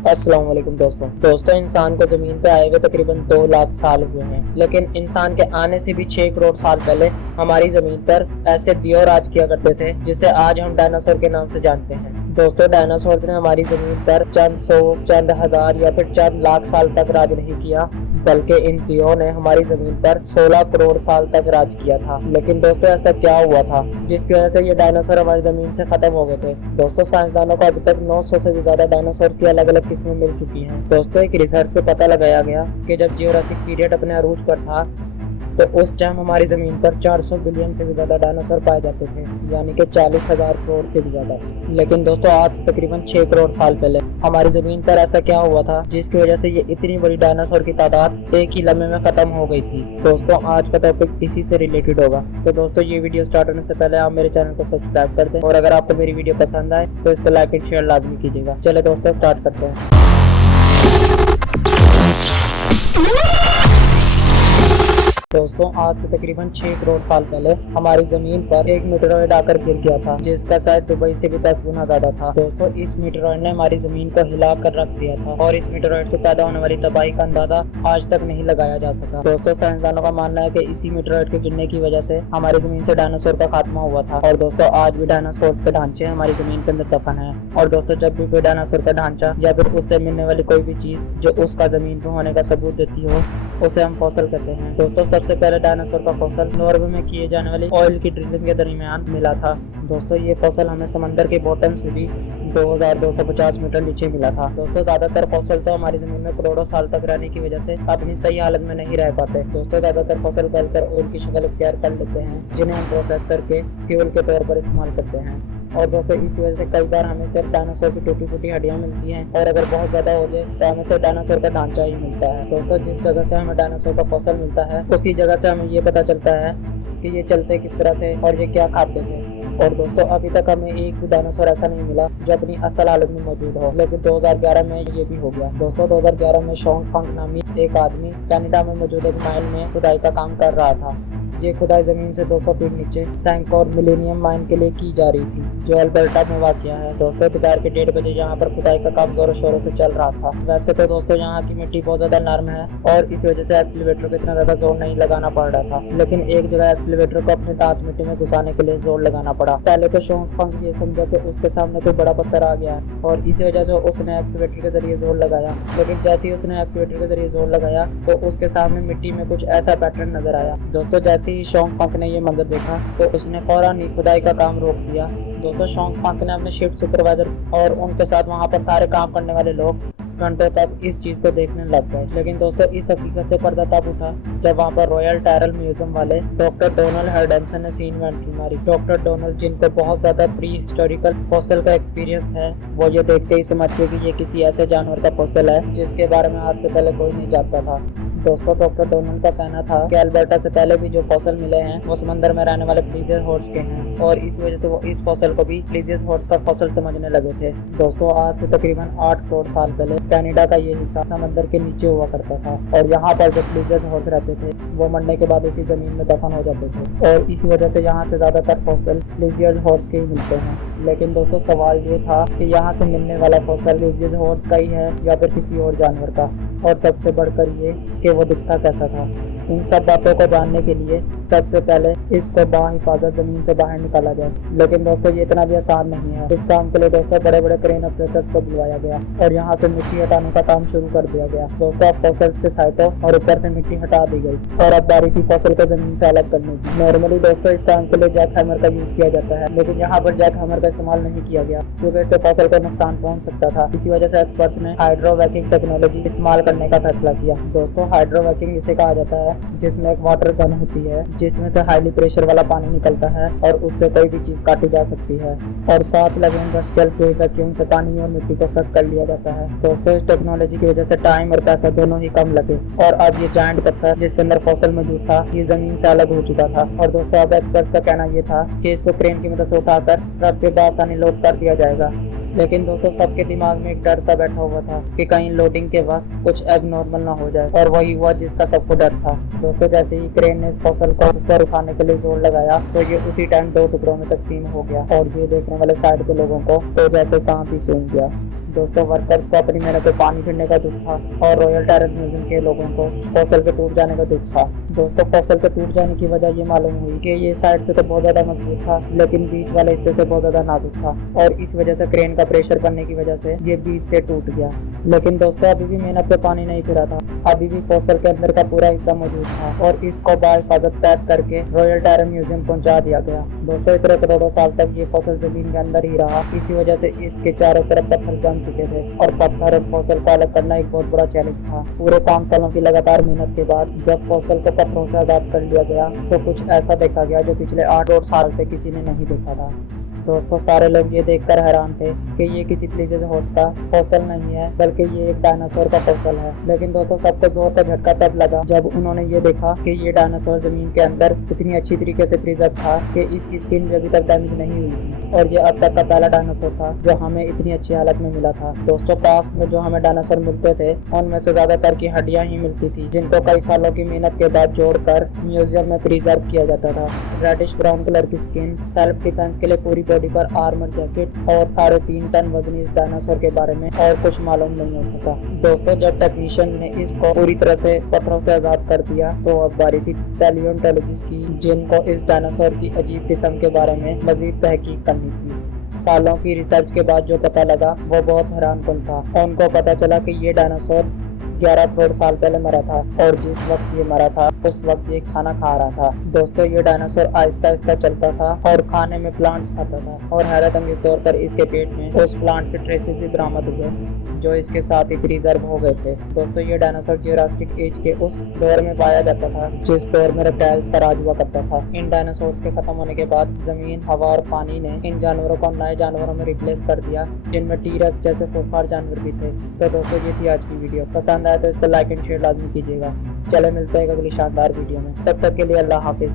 अस्सलाम वालेकुम दोस्तों इंसान को जमीन पे आए हुए तकरीबन 2 लाख साल हुए हैं, लेकिन इंसान के आने से भी 6 करोड़ साल पहले हमारी जमीन पर ऐसे दियो राज किया करते थे जिसे आज हम डायनासोर के नाम से जानते हैं। दोस्तों डायनासोर ने हमारी जमीन पर चंद सौ, चंद हजार या फिर चंद लाख साल तक राज नहीं किया, बल्कि इन दियो ने हमारी जमीन पर 16 करोड़ साल तक राज किया था। लेकिन दोस्तों ऐसा क्या हुआ था जिसकी वजह से ये डायनासोर हमारी जमीन से खत्म हो गए थे? दोस्तों साइंसदानों को अभी तक 900 से भी ज्यादा डायनासोर की अलग अलग किस्में मिल चुकी हैं। दोस्तों एक रिसर्च से पता लगाया गया कि जब ज्यूरासिक पीरियड अपने अरूज पर था तो उस टाइम हमारी जमीन पर 400 बिलियन से भी ज्यादा डायनासोर पाए जाते थे, यानी कि 40,000 करोड़ से भी ज्यादा। लेकिन दोस्तों आज से तकरीबन 6 करोड़ साल पहले हमारी जमीन पर ऐसा क्या हुआ था जिसकी वजह से ये इतनी बड़ी डायनासोर की तादाद एक ही लम्हे में खत्म हो गई थी? दोस्तों आज का टॉपिक इसी से रिलेटेड होगा। तो दोस्तों ये वीडियो स्टार्ट होने से पहले आप मेरे चैनल को सब्सक्राइब कर दें और अगर आपको मेरी वीडियो पसंद आए तो इसको लाइक एंड शेयर लाजमी कीजिएगा। चले दोस्तों स्टार्ट करते हैं। दोस्तों आज से तकरीबन 6 करोड़ साल पहले हमारी जमीन पर एक मीटरॉइड आकर गिर गया था जिसका शायद दुबई से भी 10 गुना ज्यादा था। दोस्तों इस मीटरॉइड ने हमारी जमीन को हिला कर रख दिया था और इस मीटरॉइड से पैदा होने वाली तबाही का अंदाजा आज तक नहीं लगाया जा सका। दोस्तों साइंसदानों का मानना है कि इसी मीटरॉइड के गिरने की वजह से हमारी जमीन से डायनासोर का खात्मा हुआ था। और दोस्तों आज भी डायनासोर के ढांचे हमारी जमीन के अंदर दफन है। और दोस्तों जब भी कोई डायनासोर का ढांचा या फिर उससे मिलने वाली कोई भी चीज जो उसका जमीन पर होने का सबूत देती हो उसे हम फॉसिल कहते हैं। दोस्तों सबसे पहले डायनासोर का फॉसिल नॉर्वे में किए जाने वाली ऑयल की ड्रिलिंग के दरमियान मिला था। दोस्तों ये फॉसिल हमें समंदर के बॉटम से भी 2250 मीटर नीचे मिला था। दोस्तों ज्यादातर फॉसिल तो हमारी जमीन में करोड़ों साल तक रहने की वजह से अपनी सही हालत में नहीं रह पाते। दोस्तों ज्यादातर फॉसिल गलकर ऑयल की शक्ल इख्तियार कर लेते हैं जिन्हें हम प्रोसेस करके फ्यूल के तौर पर इस्तेमाल करते हैं। और दोस्तों इसी वजह से कई बार हमें सिर्फ डायनासोर की टूटी फूटी हड्डियां मिलती हैं और अगर बहुत ज्यादा हो जाए तो हमें सिर्फ डायनासोर का ढांचा ही मिलता है। दोस्तों जिस जगह से हमें डायनासोर का फॉसिल मिलता है उसी जगह से हमें ये पता चलता है कि ये चलते किस तरह थे और ये क्या खाते थे। और दोस्तों अभी तक हमें एक भी डायनासोर ऐसा नहीं मिला जो अपनी असल हालत में मौजूद हो, लेकिन 2011 में ये भी हो गया। दोस्तों 2011 में शॉन्ग फंक नामी एक आदमी कनाडा में मौजूद एक माइन में खुदाई का काम कर रहा था। ये खुदाई जमीन से 200 फीट नीचे सैंक और मिलेनियम माइन के लिए की जा रही थी जो अल्बर्टा में वाक़या है। दोस्तों दोपहर के 1:30 बजे यहाँ पर खुदाई का काम जोरों शोरों से चल रहा था। वैसे तो दोस्तों यहाँ की मिट्टी बहुत ज्यादा नरम है और इस वजह से एक्सीलरेटर को इतना ज्यादा जोर नहीं लगाना पड़ रहा था, लेकिन एक जगह एक्सीलरेटर को अपने दांत मिट्टी में घुसाने के लिए जोर लगाना पड़ा। पहले तो शॉन्ग फंक ये समझा कि उसके सामने कोई बड़ा पत्थर आ गया है और इसी वजह से उसने एक्सीलरेटर के जरिए जोर लगाया, लेकिन जैसे ही उसने एक्सीलरेटर के जरिए जोर लगाया तो उसके सामने मिट्टी में कुछ ऐसा पैटर्न नजर आया। दोस्तों जैसे ही शॉन्ग फंक ने ये मंजर देखा तो उसने फौरन ही खुदाई का काम रोक दिया। दोस्तों शॉन्ग फंक ने अपने शिफ्ट सुपरवाइजर और उनके साथ वहां पर सारे काम करने वाले लोग घंटों तक इस चीज को देखने लग गए। लेकिन दोस्तों इस हकीकत से पर्दा तब उठा जब वहां पर रॉयल टायरल म्यूजियम वाले डॉक्टर डोनाल्ड हर्डेंसन ने सीन में एंट्री मारी। डॉक्टर डोनाल्ड जिनको बहुत ज्यादा प्री हिस्टोरिकल फॉसिल का एक्सपीरियंस है, वो ये देखते ही समझ गए कि ये किसी ऐसे जानवर का फॉसिल है जिसके बारे में आज से पहले कोई नहीं जानता था। दोस्तों डॉक्टर डोनाल्ड का कहना था कि अल्बर्टा से पहले भी जो फॉसिल मिले हैं वो समंदर में रहने वाले प्लीजियस हॉर्स के हैं और इस वजह से वो इस फॉसिल को भी प्लीजियस हॉर्स का फॉसिल समझने लगे थे। दोस्तों आज से तकरीबन 8 करोड़ साल पहले कनाडा का ये हिस्सा समंदर के नीचे हुआ करता था और यहाँ पर जो प्लीजियस हॉर्स रहते थे वो मरने के बाद इसी जमीन में दफन हो जाते थे और इसी वजह से यहाँ से ज्यादातर फॉसिल प्लीजियस हॉर्स के ही मिलते हैं। लेकिन दोस्तों सवाल ये था कि यहाँ से मिलने वाला फॉसिल प्लीजियस हॉर्स का ही है या फिर किसी और जानवर का, और सबसे बढ़कर ये कि वो दिखता कैसा था। इन सब बातों को जानने के लिए सबसे पहले इसको बाहिफाजत जमीन से बाहर निकाला जाए, लेकिन दोस्तों ये इतना भी आसान नहीं है। इस काम के लिए दोस्तों बड़े बड़े क्रेन ऑपरेटर्स को बुलवाया गया और यहाँ से मिट्टी हटाने का काम शुरू कर दिया गया। दोस्तों अब फॉसिल्स के साइटों और ऊपर से मिट्टी हटा दी गई और अब बारी थी फॉसिल को जमीन से अलग करने की। नॉर्मली दोस्तों इस काम के लिए जैक हैमर का यूज किया जाता है, लेकिन यहाँ पर जैक हैमर का इस्तेमाल नहीं किया गया क्योंकि इससे फॉसिल को नुकसान पहुंच सकता था। इसी वजह से एक्सपर्ट्स ने हाइड्रोवैकिंग टेक्नोलॉजी इस्तेमाल करने का फैसला किया। दोस्तों हाइड्रोवैकिंग इसे कहा जाता है जिसमें एक वाटर गन होती है जिसमें से हाईली प्रेशर वाला पानी निकलता है और उससे कोई भी चीज काटी जा सकती है और साथ लगे इंडस्ट्रियल फ्लूइड वैक्यूम से पानी और मिट्टी को सक कर लिया जाता है। दोस्तों इस टेक्नोलॉजी की वजह से टाइम और पैसा दोनों ही कम लगे और अब ये जायंट पत्थर जिसके अंदर फॉसिल मौजूद था ये जमीन से अलग हो चुका था। और दोस्तों अब एक्सपर्ट्स का कहना ये था कि इसको क्रेन की मदद से उठाकर ट्रक पे बआसानी लोड कर दिया जाएगा। लेकिन दोस्तों सबके दिमाग में एक डर सा बैठा हुआ था कि कहीं लोडिंग के वक्त कुछ एबनॉर्मल ना हो जाए, और वही हुआ जिसका सबको डर था। दोस्तों जैसे ही क्रेन ने इस फॉसिल को ऊपर उठाने के लिए जोर लगाया तो ये उसी टाइम 2 टुकड़ों में तकसीम हो गया और ये देखने वाले साइड के लोगों को तो जैसे सांप ही सूंघ गया। दोस्तों वर्कर्स को अपनी मेहनत पे पानी फिरने का दुख था और रॉयल टेरेंट म्यूजियम के लोगों को फॉसल के टूट जाने का दुख था। दोस्तों फॉसल के टूट जाने की वजह ये मालूम हुई कि ये साइड से तो बहुत ज्यादा मजबूत था, लेकिन बीच वाले हिस्से से बहुत ज्यादा नाजुक था और इस वजह से क्रेन का प्रेशर बनने की वजह से ये बीच से टूट गया। लेकिन दोस्तों अभी भी मेहनत पे पानी नहीं फिरा था, अभी भी फॉसल के अंदर का पूरा हिस्सा मौजूद था और इसको बाहिफाजत पैक करके रॉयल टेरेंट म्यूजियम पहुंचा दिया गया। दोस्तों इतने करोड़ों साल तक ये फॉसल जमीन के अंदर ही रहा, इसी वजह से इसके चारों तरफ पत्थर जम चुके थे और पत्थर और फॉसल को अलग करना एक बहुत बड़ा चैलेंज था। पूरे 5 सालों की लगातार मेहनत के बाद जब फॉसल को पत्थरों से आजाद कर लिया गया तो कुछ ऐसा देखा गया जो पिछले 8 और साल से किसी ने नहीं देखा था। दोस्तों सारे लोग ये देखकर हैरान थे कि ये किसी प्लीजेज हॉर्स का फॉसल नहीं है, बल्कि ये एक डायनासोर का फॉसल है। लेकिन दोस्तों सबको जोर का झटका तब लगा जब उन्होंने ये देखा कि ये डायनासोर जमीन के अंदर इतनी अच्छी तरीके से प्रिजर्व था कि इसकी स्किन भी अभी तक डैमेज नहीं हुई थी और ये अब तक का पहला डायनासोर था जो हमें इतनी अच्छी हालत में मिला था। दोस्तों पास्ट में जो हमें डायनासोर मिलते थे उनमें से ज्यादातर की हड्डियां ही मिलती थी, जिनको कई सालों की मेहनत के बाद जोड़कर म्यूजियम में प्रिजर्व किया जाता था। रेडिश ब्राउन कलर की स्किन, सेल्फ डिफेंस के लिए पूरी बॉडी पर आर्मर जैकेट और 3.5 टन वजनी इस डायनासोर के बारे में और कुछ मालूम नहीं हो सका। दोस्तों जब टेक्नीशियन ने इसको पूरी तरह से पत्थरों से आजाद कर दिया तो अब बारी थी पैलियोंटोलॉजिस्ट की, जिनको इस डायनासोर की अजीब किस्म के बारे में मजीद तहकीक करनी थी। सालों की रिसर्च के बाद जो पता लगा वो बहुत हैरानकुन था। उनको पता चला कि ये डायनासोर 11 करोड़ साल पहले मरा था और जिस वक्त ये मरा था उस वक्त ये खाना खा रहा था। दोस्तों ये डायनासोर आहिस्ता आहिस्ता चलता था और खाने में प्लांट्स खाता था और हैरत अंगेज तौर पर इसके पेट में उस प्लांट के ट्रेसेस भी बरामद हुए जो इसके साथ ही प्रिजर्व हो गए थे। दोस्तों ये डायनासोर ज्यूरासिक एज के उस दौर में पाया जाता था जिस दौर में रेप्टाइल्स का राज हुआ करता था। इन डायनासोर्स के खत्म होने के बाद जमीन, हवा और पानी ने इन जानवरों को नए जानवरों में रिप्लेस कर दिया, जिनमें टी-रेक्स जैसे खूंखार जानवर भी थे। तो दोस्तों ये थी आज की वीडियो, पसंद आए तो इसको लाइक एंड शेयर लाजमी कीजिएगा। चले मिलते हैं अगली शानदार वीडियो में, तब तक के लिए अल्लाह हाफिज।